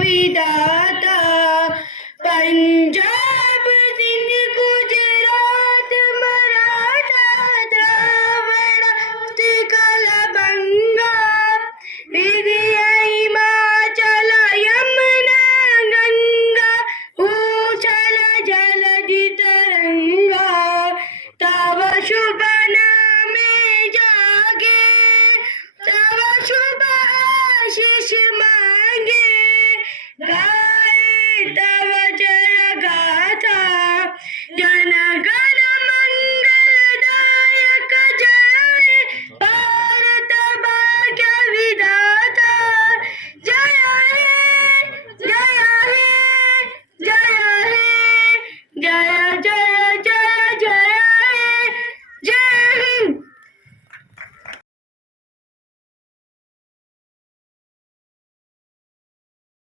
विधाता पंजाब सिंध गुजरात मराठा द्राविड उत्कल बंगा विंध्य हिमाचल यमुना गंगा उछल जलधि तरंगा तव शुभ नामे जागे तव शुभ आशीष मांगे गाए तव जय गाथा जन गण मंगलदायक जय हे भारत भाग्य विधाता जय हे जय हे जय हे जय जय